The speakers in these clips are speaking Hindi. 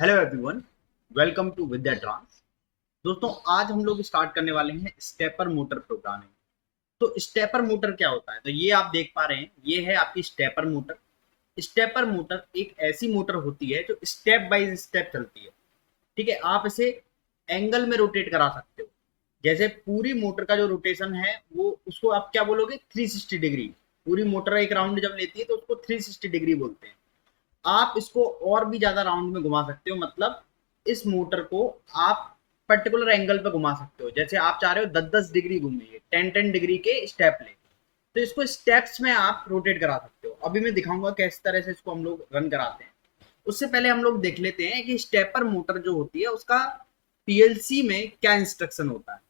Hello everyone, welcome to Vidya trans. दोस्तों, आज हम लोग स्टार्ट करने वाले हैं स्टेपर मोटर प्रोग्रामिंग। तो स्टेपर मोटर क्या होता है? तो ये आप देख पा रहे हैं, ये है आपकी स्टेपर मोटर। स्टेपर मोटर एक ऐसी मोटर होती है जो स्टेप बाय स्टेप चलती है। ठीक है, आप इसे एंगल में रोटेट करा सकते हो। जैसे पूरी मोटर का जो रोटेशन है वो उसको आप क्या बोलोगे? 360 डिग्री। पूरी मोटर एक राउंड जब लेती है तो उसको 360 डिग्री बोलते हैं। आप इसको और भी ज्यादा राउंड में घुमा सकते हो, मतलब इस मोटर को आप पर्टिकुलर एंगल पे घुमा सकते हो। जैसे आप चाह रहे हो 10-10 डिग्री घूमिए, 10-10 डिग्री के स्टेप ले, तो इसको स्टेप्स में आप रोटेट करा सकते हो। अभी मैं दिखाऊंगा किस तरह से इसको हम लोग रन कराते हैं। उससे पहले हम लोग देख लेते हैं कि स्टेपर मोटर जो होती है उसका पीएलसी में क्या इंस्ट्रक्शन होता है।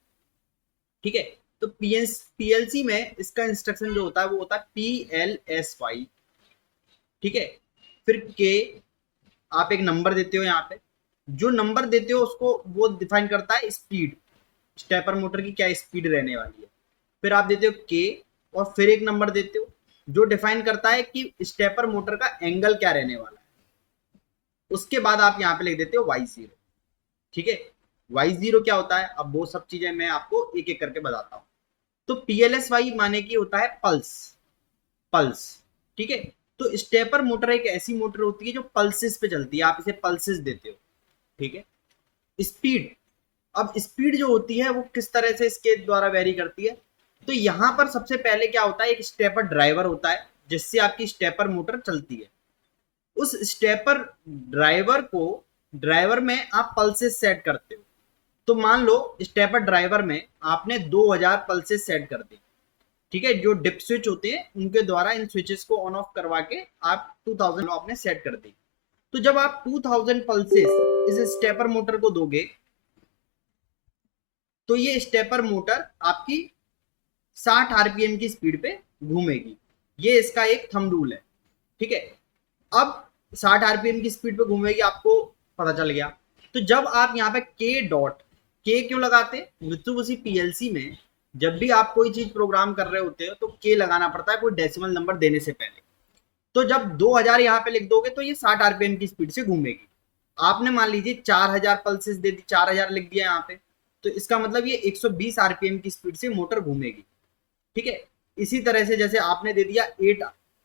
ठीक है, तो पीएलसी में इसका इंस्ट्रक्शन जो होता है वो होता है PLSY। ठीक है, फिर के आप एक नंबर देते हो। यहाँ पे जो नंबर देते हो उसको वो डिफाइन करता है स्पीड, स्टेपर मोटर की क्या स्पीड रहने वाली है। फिर आप देते हो के, और फिर एक नंबर देते हो जो डिफाइन करता है कि स्टेपर मोटर का एंगल क्या रहने वाला है। उसके बाद आप यहाँ पे लिख देते हो Y0। ठीक है, Y0 क्या होता है? अब वो सब चीजें मैं आपको एक एक करके बताता हूँ। तो PLSY माने की होता है पल्स, पल्स। ठीक है, तो स्टेपर मोटर एक ऐसी मोटर होती है जो पल्सेस पे चलती है, आप इसे पल्सेस देते हो। ठीक है, स्पीड, अब स्पीड जो होती है वो किस तरह से इसके द्वारा वेरी करती है। तो यहां पर सबसे पहले क्या होता है, एक स्टेपर ड्राइवर होता है जिससे आपकी स्टेपर मोटर चलती है। उस स्टेपर ड्राइवर को, ड्राइवर में आप पल्सेस सेट करते हो। तो मान लो स्टेपर ड्राइवर में आपने 2000 पल्सेस सेट कर दी। ठीक है, जो डिप स्विच होते हैं उनके द्वारा इन स्विचेस को ऑन ऑफ करवा के आप 2000 आपने सेट कर दी। तो जब आप 2000 पल्सेस इस स्टेपर मोटर को दोगे तो ये स्टेपर मोटर आपकी 60 आरपीएम की स्पीड पे घूमेगी। ये इसका एक थंब रूल है। ठीक है, अब 60 आरपीएम की स्पीड पे घूमेगी, आपको पता चल गया। तो जब आप यहाँ पे के डॉट, के क्यों लगाते? मित्सुबिशी पीएलसी में जब भी आप कोई चीज प्रोग्राम कर रहे होते हो तो के लगाना पड़ता है कोई डेसिमल नंबर देने से पहले। तो जब 2000 यहाँ पे लिख दोगे तो ये 60 आरपीएम की स्पीड से घूमेगी। आपने मान लीजिए 4000 पल्सेस दे दी, 4000 लिख दिया यहाँ पे, तो इसका मतलब ये 120 आरपीएम की स्पीड से मोटर घूमेगी। ठीक है, इसी तरह से जैसे आपने दे दिया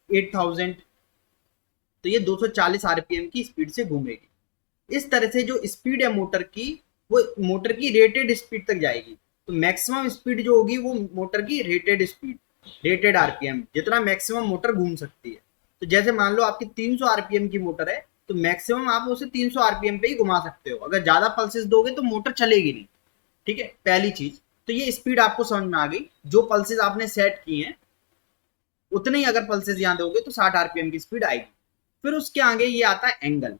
8000, तो ये 240 आरपीएम की स्पीड से घूमेगी। इस तरह से जो स्पीड है मोटर की, वो मोटर की रेटेड स्पीड तक जाएगी। तो मैक्सिमम स्पीड जो होगी वो मोटर की रेटेड स्पीड, रेटेड आरपीएम जितना मैक्सिमम मोटर घूम सकती है। तो जैसे मान लो आपकी 300 आरपीएम की मोटर है, तो मैक्सिमम आप उसे 300 आरपीएम पे ही घुमा सकते हो। अगर ज्यादा पल्सेस दोगे तो मोटर चलेगी नहीं। ठीक है, पहली चीज तो ये स्पीड आपको समझ में आ गई। जो पल्सेस आपने सेट की हैं उतने ही अगर पल्सेस यहाँ दोगे तो 60 आरपीएम की स्पीड आएगी। फिर उसके आगे ये आता है एंगल।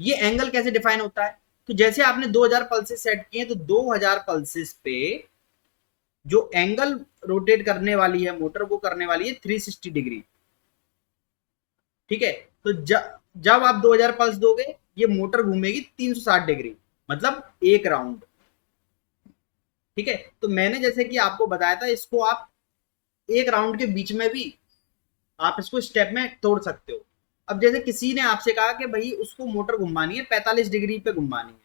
ये एंगल कैसे डिफाइन होता है? तो जैसे आपने 2000 पल्सेस सेट किए तो 2000 पल्सेस पे जो एंगल रोटेट करने वाली है मोटर वो करने वाली है 360 डिग्री। ठीक है, तो जब आप 2000 पल्स दोगे ये मोटर घूमेगी 360 डिग्री, मतलब एक राउंड। ठीक है, तो मैंने जैसे कि आपको बताया था, इसको आप एक राउंड के बीच में भी आप इसको स्टेप में तोड़ सकते हो। अब जैसे किसी ने आपसे कहा कि भाई उसको मोटर घुमानी है 45 डिग्री पे घुमानी है,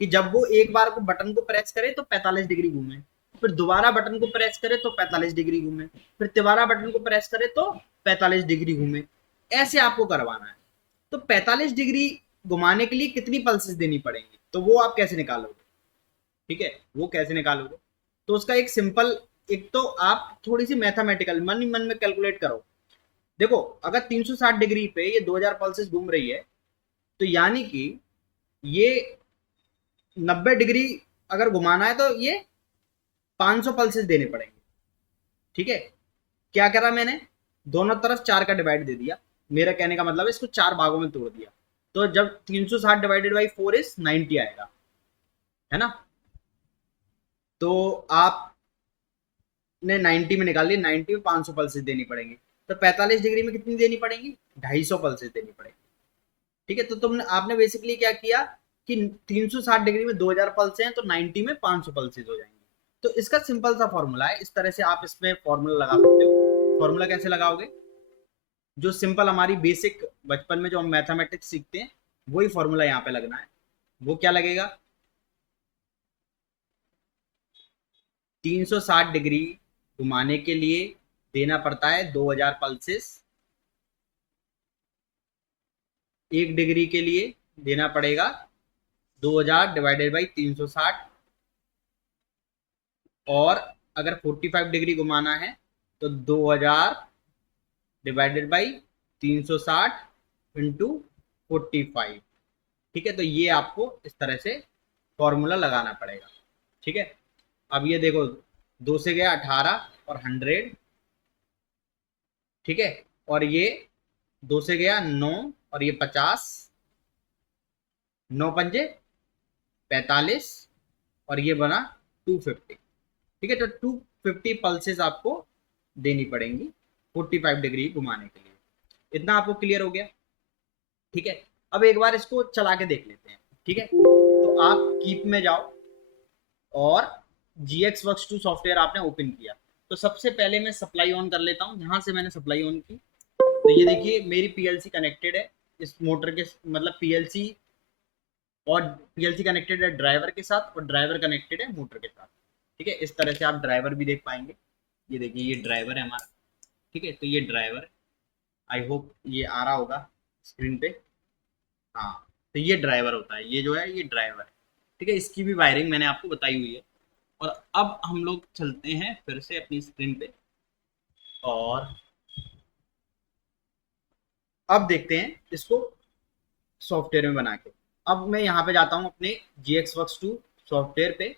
कि जब वो एक बार को बटन को प्रेस करे तो 45 डिग्री घूमे, फिर दोबारा बटन को प्रेस करे तो 45 डिग्री घूमे, फिर तिबारा बटन को प्रेस करे तो 45 डिग्री घूमे। ऐसे आपको करवाना है। तो 45 डिग्री घुमाने के लिए कितनी पल्सेस देनी पड़ेंगी, तो वो आप कैसे निकालोगे? ठीक है, वो कैसे निकालोगे? तो उसका एक सिंपल, एक तो आप थोड़ी सी मैथमेटिकल मन ही मन में कैलकुलेट करो। देखो, अगर 360 डिग्री पे ये 2000 पल्सेस घूम रही है, तो यानी कि ये 90 डिग्री अगर घुमाना है तो ये 500 पल्सेस देने पड़ेंगे। ठीक है, क्या करा मैंने? दोनों तरफ 4 का डिवाइड दे दिया। मेरा कहने का मतलब है इसको 4 भागों में तोड़ दिया। तो जब 360 डिवाइडेड बाई 4 इज 90 आएगा, है ना? तो आपने 90 में निकाल लिया, 90 में 500 पल्सेस देनी पड़ेंगी। तो 45 डिग्री में कितनी देनी पड़ेंगी? 250 पल्सेस देनी पड़ेगी। ठीक है, तो तुमने आपने बेसिकली क्या किया कि 360 डिग्री में 2000 पल्स हैं तो 90 में 500 पल्सेस हो जाएंगे। तो इसका सिंपल सा फॉर्मूला है, इस तरह से आप इसमें फॉर्मूला लगा सकते हो। फॉर्मूला कैसे लगाओगे? जो सिंपल हमारी बेसिक बचपन में जो हम मैथमेटिक्स सीखते हैं वही फॉर्मूला यहाँ पे लगना है। वो क्या लगेगा, 360 डिग्री घुमाने के लिए देना पड़ता है 2000 पल्सेस, 1 डिग्री के लिए देना पड़ेगा 2000 डिवाइडेड बाई 360, और अगर 45 डिग्री घुमाना है तो 2000 डिवाइडेड बाई 360 इंटू 45। ठीक है, तो ये आपको इस तरह से फॉर्मूला लगाना पड़ेगा। ठीक है, अब ये देखो, 2 से गया 18 और 100, ठीक है, और ये 2 से गया 9 और ये 50, 9 पंजे 45, और ये बना 250। ठीक है, तो 250 पल्सेस आपको देनी पड़ेंगी 45 डिग्री घुमाने के लिए। इतना आपको क्लियर हो गया? ठीक है, अब एक बार इसको चला के देख लेते हैं। ठीक है, तो आप कीप में जाओ और GXWorks 2 सॉफ्टवेयर आपने ओपन किया, तो सबसे पहले मैं सप्लाई ऑन कर लेता हूँ। यहाँ से मैंने सप्लाई ऑन की, तो ये देखिए मेरी पीएलसी कनेक्टेड है इस मोटर के, मतलब पीएलसी, और पीएलसी कनेक्टेड है ड्राइवर के साथ, और ड्राइवर कनेक्टेड है मोटर के साथ। ठीक है, इस तरह से आप ड्राइवर भी देख पाएंगे। ये देखिए ये ड्राइवर है हमारा। ठीक है, तो ये ड्राइवर है, आई होप ये आ रहा होगा स्क्रीन पे। हाँ, तो ये ड्राइवर होता है, ये जो है ये ड्राइवर है। ठीक है, इसकी भी वायरिंग मैंने आपको बताई हुई है। और अब हम लोग चलते हैं फिर से अपनी स्क्रीन पे, और अब देखते हैं इसको सॉफ्टवेयर में बना के। अब मैं यहाँ पे जाता हूँ अपने GXWorks 2 सॉफ्टवेयर पे,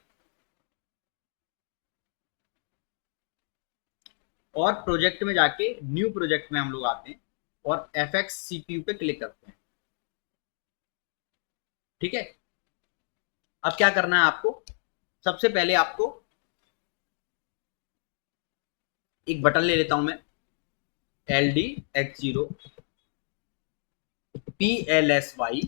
और प्रोजेक्ट में जाके न्यू प्रोजेक्ट में हम लोग आते हैं और FX CPU पे क्लिक करते हैं। ठीक है, अब क्या करना है आपको, सबसे पहले आपको एक बटन ले लेता हूं मैं, LDX0 PLSY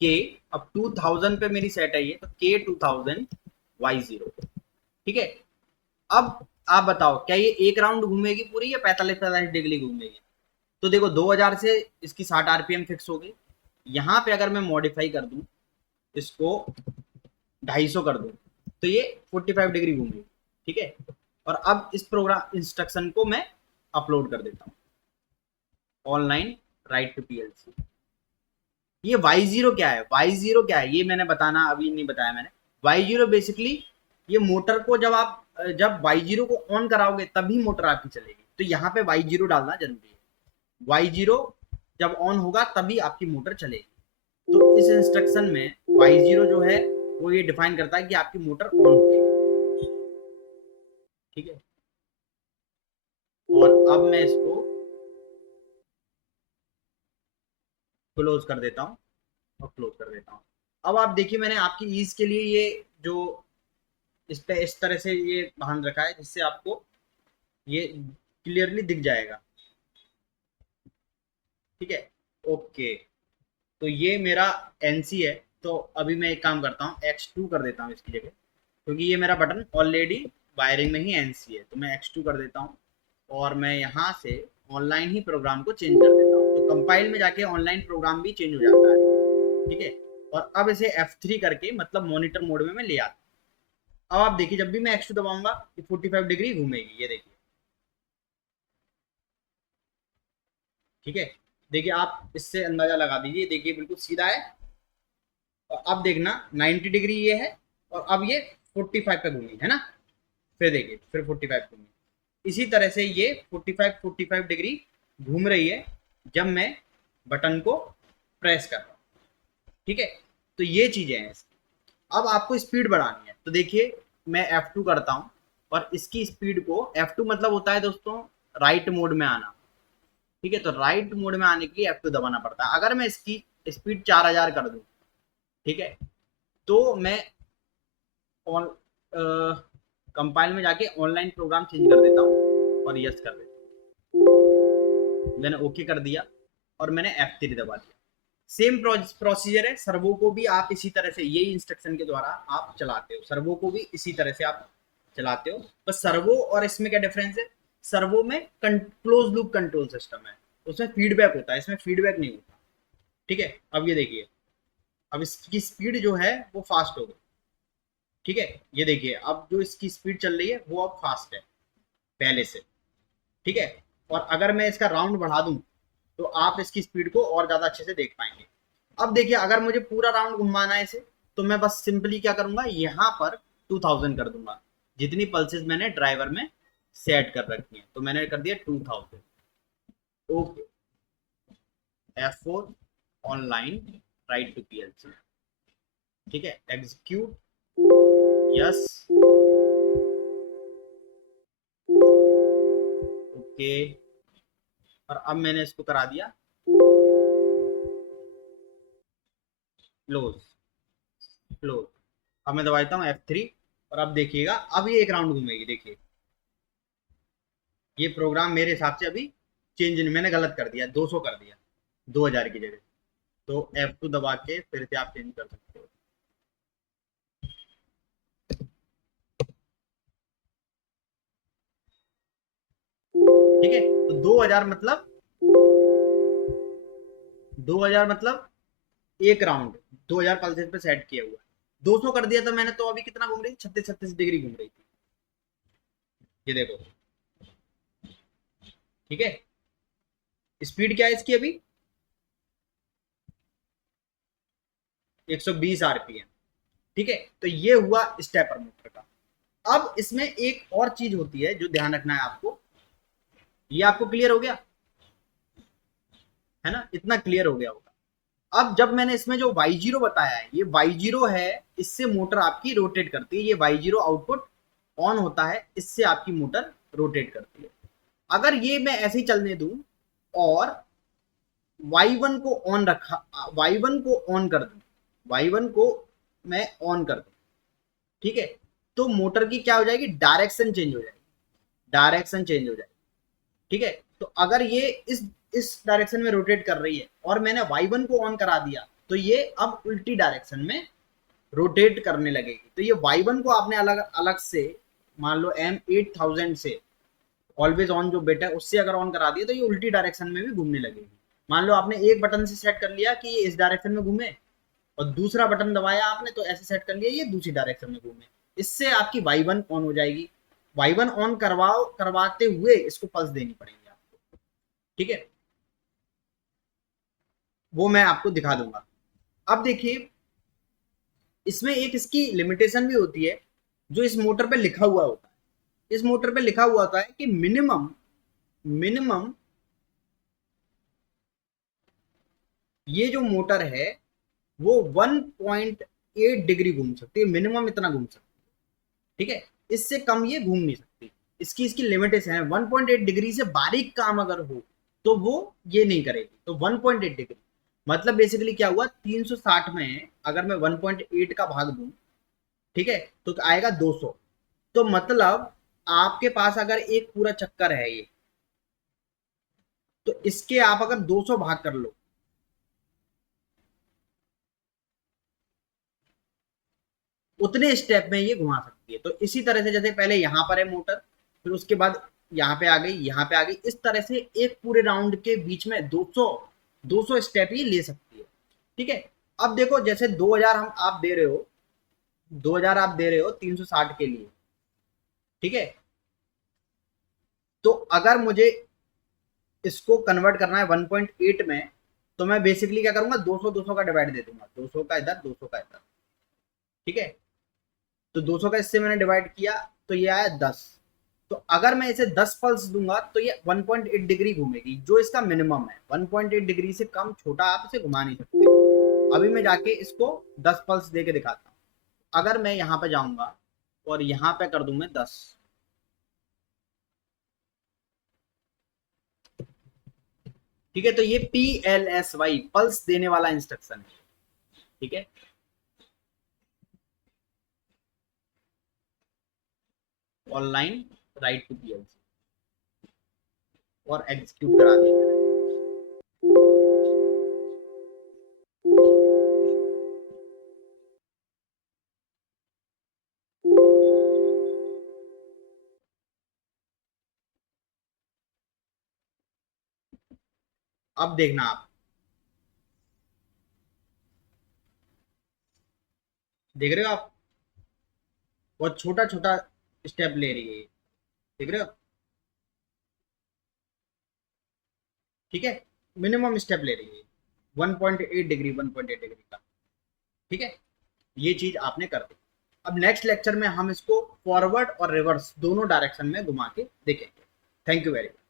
के, अब 2000 पे मेरी सेट है ये, तो K2000Y0। ठीक है, अब आप बताओ क्या ये एक राउंड घूमेगी पूरी या 45 डिग्री घूमेगी? तो देखो 2000 से इसकी 60 RPM फिक्स हो गई। यहाँ पे अगर मैं मॉडिफाई कर दूं, इसको 250 कर दूं, तो ये 45 डिग्री घूमेगी। ठीक है, और अब इस प्रोग्राम इंस्ट्रक्शन को मैं अपलोड कर देता हूँ, ऑनलाइन राइट टू पीएलसी। ये Y0 क्या है, Y0 क्या है ये मैंने बताना अभी नहीं बताया मैंने। Y0 बेसिकली ये मोटर को जब Y0 को ऑन कराओगे तभी मोटर आपकी चलेगी, तो यहाँ पे Y0 डालना जरूरी है। Y0 जब ऑन होगा तभी आपकी मोटर चलेगी। तो इस इंस्ट्रक्शन में Y0 जो है वो ये डिफाइन करता है कि आपकी मोटर ऑन हो गई। ठीक है, और अब मैं इसको क्लोज कर देता हूँ, और क्लोज कर देता हूँ। अब आप देखिए मैंने आपकी ईज के लिए ये जो इस पे इस तरह से ये बांध रखा है, जिससे आपको ये क्लियरली दिख जाएगा। ठीक है, ओके, तो ये मेरा एनसी है। तो अभी मैं एक काम करता हूँ, X2 कर देता हूँ इसकी जगह, क्योंकि ये मेरा बटन ऑलरेडी वायरिंग में ही एनसी है, तो मैं X2 कर देता हूँ, और मैं यहाँ से ऑनलाइन ही प्रोग्राम को चेंज कर देता हूँ। तो कंपाइल में जाके ऑनलाइन प्रोग्राम भी चेंज हो जाता है। ठीक है, और अब इसे F3 करके मतलब मॉनिटर मोड में मैं ले आता हूँ। अब आप देखिए जब भी मैं X2 दबाऊंगा ये 45 डिग्री घूमेगी, ये देखिए। ठीक है, देखिए आप इससे अंदाजा लगा दीजिए, देखिए बिल्कुल सीधा है। और अब देखना 90 डिग्री ये है, और अब ये 45 पे घूमी है ना, फिर देखिए फिर 45 घूमी। इसी तरह से ये 45 डिग्री घूम रही है जब मैं बटन को प्रेस कर रहा हूँ। ठीक है, तो ये चीजें हैं इसकी। अब आपको स्पीड बढ़ानी है, तो देखिए मैं F2 करता हूँ, और इसकी स्पीड को, F2 मतलब होता है दोस्तों राइट मोड में आना। ठीक है, तो राइट मोड में आने के लिए F2 दबाना पड़ता है। अगर मैं इसकी स्पीड 4000 कर दूं, ठीक है, तो मैं कंपाइल में जाके ऑनलाइन प्रोग्राम चेंज कर देता हूँ और यस कर देता हूँ। मैंने ओके कर दिया और मैंने F3 दबा दिया। सेम प्रोसीजर है, सर्वो को भी आप इसी तरह से यही इंस्ट्रक्शन के द्वारा आप चलाते हो, सर्वो को भी इसी तरह से आप चलाते हो। बस सर्वो और इसमें क्या डिफरेंस है, सर्वो में क्लोज लूप कंट्रोल सिस्टम है, उसमें फीडबैक होता है, इसमें फीडबैक नहीं होता। ठीक है, अब ये देखिए अब इसकी स्पीड जो है वो फास्ट हो गई, ठीक है। ये देखिए अब जो इसकी स्पीड चल रही है वो अब फास्ट है पहले से, ठीक है। और अगर मैं इसका राउंड बढ़ा दूं तो आप इसकी स्पीड को और ज्यादा अच्छे से देख पाएंगे। अब देखिए अगर मुझे पूरा राउंड घुमाना है इसे, तो मैं बस सिंपली क्या करूंगा, यहाँ पर 2000 कर दूंगा, जितनी पल्सेस मैंने ड्राइवर में सेट कर रखी है, तो मैंने कर दिया 2000। Okay, F4 online write to PLC, ठीक है, एग्जीक्यूट, यस, ओके। और अब मैंने इसको करा दिया क्लोज, क्लोज। अब मैं दबाता हूँ F3, और अब देखिएगा अब ये एक राउंड घूमेगी, देखिए ये प्रोग्राम मेरे हिसाब से अभी चेंज नहीं, मैंने गलत कर दिया, 200 कर दिया 2000 की जगह। तो F2 दबा के फिर से आप चेंज कर सकते हो, ठीक है। तो 2000 मतलब 2000 मतलब एक राउंड 2000 पल्सेस पे सेट किया हुआ है। 200 कर दिया था मैंने, तो अभी कितना घूम रही थी, 36 36 डिग्री घूम रही थी, ये देखो, ठीक है। स्पीड क्या है इसकी अभी, 120 RPM, ठीक है। तो ये हुआ स्टेपर मोटर का। अब इसमें एक और चीज होती है जो ध्यान रखना है आपको, ये आपको क्लियर हो गया है ना, इतना क्लियर हो गया होगा। अब जब मैंने इसमें जो Y0 बताया है, ये Y0 है, इससे मोटर आपकी रोटेट करती है, ये Y0 आउटपुट ऑन होता है, इससे आपकी मोटर रोटेट करती है। अगर ये मैं ऐसे ही चलने दूं और Y1 को ऑन रखा, Y1 को ऑन कर दूं, Y1 को मैं ऑन कर दूं, ठीक है, तो मोटर की क्या हो जाएगी, डायरेक्शन चेंज हो जाएगी, डायरेक्शन चेंज हो जाएगी, ठीक है। तो अगर ये इस डायरेक्शन में रोटेट कर रही है और मैंने Y1 को ऑन करा दिया, तो ये अब उल्टी डायरेक्शन में रोटेट करने लगेगी। तो ये Y1 को आपने अलग अलग से, मान लो M8000 से ऑलवेज ऑन जो बेटा है उससे अगर ऑन करा दिया, तो ये उल्टी डायरेक्शन में भी घूमने लगेगी। मान लो आपने एक बटन से सेट कर लिया कि ये इस डायरेक्शन में घूमे, और दूसरा बटन दबाया आपने तो ऐसे सेट कर लिया ये दूसरी डायरेक्शन में घूमे, इससे आपकी Y1 ऑन हो जाएगी। Y1 ऑन करवाते हुए इसको पल्स देनी पड़ेगी आपको, ठीक है, वो मैं आपको दिखा दूंगा। अब देखिए इसमें एक इसकी लिमिटेशन भी होती है, जो इस मोटर पे लिखा हुआ होता है। इस मोटर पे लिखा हुआ होता है कि मिनिमम मिनिमम ये जो मोटर है वो 1.8 डिग्री घूम सकती है, मिनिमम इतना घूम सकती है, ठीक है। इससे कम ये घूम नहीं सकती, इसकी इसकी लिमिटेशन है। 1.8 डिग्री से बारीक काम अगर हो तो वो ये नहीं करेगी। तो 1.8 डिग्री मतलब बेसिकली क्या हुआ, 360 में अगर मैं 1.8 का भाग दूं, ठीक है, तो आएगा 200। तो मतलब आपके पास अगर एक पूरा चक्कर है ये, तो इसके आप अगर 200 भाग कर लो, उतने स्टेप में ये घुमा सकती है। तो इसी तरह से जैसे पहले यहाँ पर है मोटर, फिर उसके बाद यहाँ पे आ गई, यहाँ पे आ गई, इस तरह से एक पूरे राउंड के बीच में 200 स्टेप ये ले सकती है, ठीक है। अब देखो जैसे 2000 हम आप दे रहे हो, 2000 आप दे रहे हो 360 के लिए, ठीक है। तो अगर मुझे इसको कन्वर्ट करना है 1.8 में, तो मैं बेसिकली क्या करूंगा, 200 200 का डिवाइड दे दूंगा, 200 का इधर 200 का इधर, ठीक है। तो 200 का इससे मैंने डिवाइड किया, तो ये आया 10। तो अगर मैं इसे 10 पल्स दूंगा तो ये 1.8 डिग्री घूमेगी, जो इसका मिनिमम है। 1.8 डिग्री से कम छोटा आप इसे घुमा नहीं सकते। अभी मैं जाके इसको 10 पल्स दे के दिखाता हूँ। अगर मैं यहाँ पे जाऊंगा और यहाँ पे कर दूं मैं 10, ठीक है, तो ये PLSY पल्स देने वाला इंस्ट्रक्शन है, ठीक है। ऑनलाइन राइट टू PLC, और एग्जीक्यूट करा दिया मैंने। अब देखना आप, देख रहे हो आप, बहुत छोटा छोटा स्टेप ले रही है ये, देख रहे हो। ठीक है, मिनिमम स्टेप ले रही है 1.8 डिग्री, 1.8 डिग्री का। ठीक है, ये चीज आपने कर दी। अब नेक्स्ट लेक्चर में हम इसको फॉरवर्ड और रिवर्स दोनों डायरेक्शन में घुमा के देखेंगे। Thank you very much.